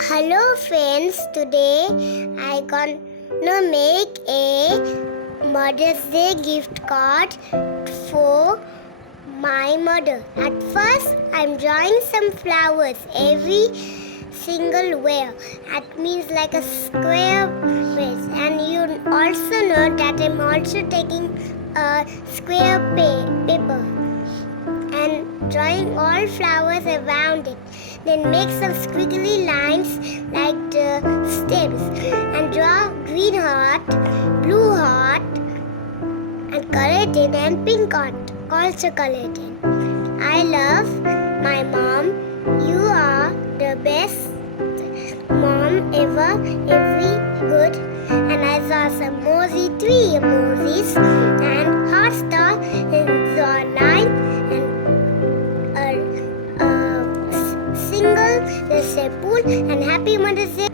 Hello friends, today I gonna make a Mother's Day gift card for my mother. At first, I'm drawing some flowers every single way. That means like a square face. And you also know that I'm also taking a square paper and drawing all flowers around it. Then make some squiggly lines like the stems and draw green heart, blue heart and color it in, and pink heart also color it in. I love my mom. You are the best mom ever, every good. And I saw some three emojis and heart star and saw a line and single, let's say pool, and happy Mother's Day.